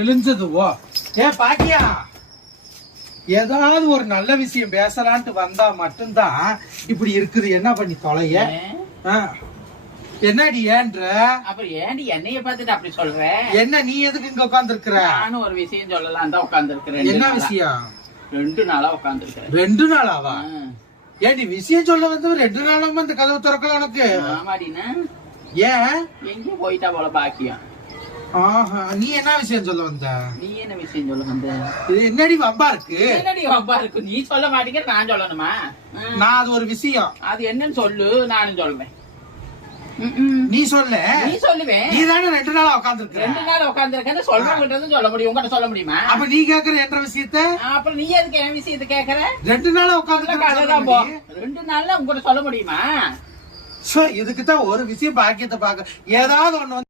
எழுஞ்சதுவோ பாக்கியா, ஏதாவது ஒரு நல்ல விஷயம் பேசலான்ட்டு வந்தா மட்டும்தான் இப்படி இருக்குது. என்ன பண்ணி தொலைய? என்னடி ஏன்ற? அப்புறம் ஏன்டி என்னைய பார்த்துட்டு அப்படி சொல்ற? என்ன நீ எதுக்கு இங்க உட்கார்ந்து இருக்கிற? நானும் ஒரு விஷயம் சொல்லலாம் தான் உட்கார்ந்து இருக்கிறேன். என்ன விஷயம்? 2 நாளா உட்கார்ந்து இருக்கிறேன். 2 நாளாவா? ஏடி விஷயம் சொல்ல வந்து 2 நாளாம இந்த கதவு திறக்கல உனக்கு? ஆமாடினா. ஏன் எங்க போயிட்டா போல பாக்கியம். நீ என்ன விஷயம் சொல்ல வந்த? நீ என்ன விஷயம் சொல்ல வந்த? இது என்னடி வம்பா இருக்கு? என்னடி வம்பா இருக்கு? நீ சொல்ல மாட்டேங்கிற, நான் சொல்லணுமா? நான் அது ஒரு விஷயம். அது என்னன்னு சொல்லு, நானும் சொல்றேன். நீ சொல்ல. நீ சொல்லுவேன். நீ தானே 2 நாளா உட்கார்ந்து இருக்க. 2 நாள் உட்கார்ந்து இருக்கேன்னு சொல்றவங்கிட்ட சொல்ல முடியும், உங்ககிட்ட சொல்ல முடியுமா? அப்ப நீ கேக்குற என்ற விஷயத்த? அப்புறம் நீ எதுக்கு என் விஷயத்த கேக்குற? 2 நாளா உட்கார்ந்து இருக்க. 2 நாள்ல உங்ககிட்ட சொல்ல முடியுமா? இதுக்குதான் ஒரு விஷயம் பாக்கியத்தை பாக்க ஏதாவது ஒண்ணு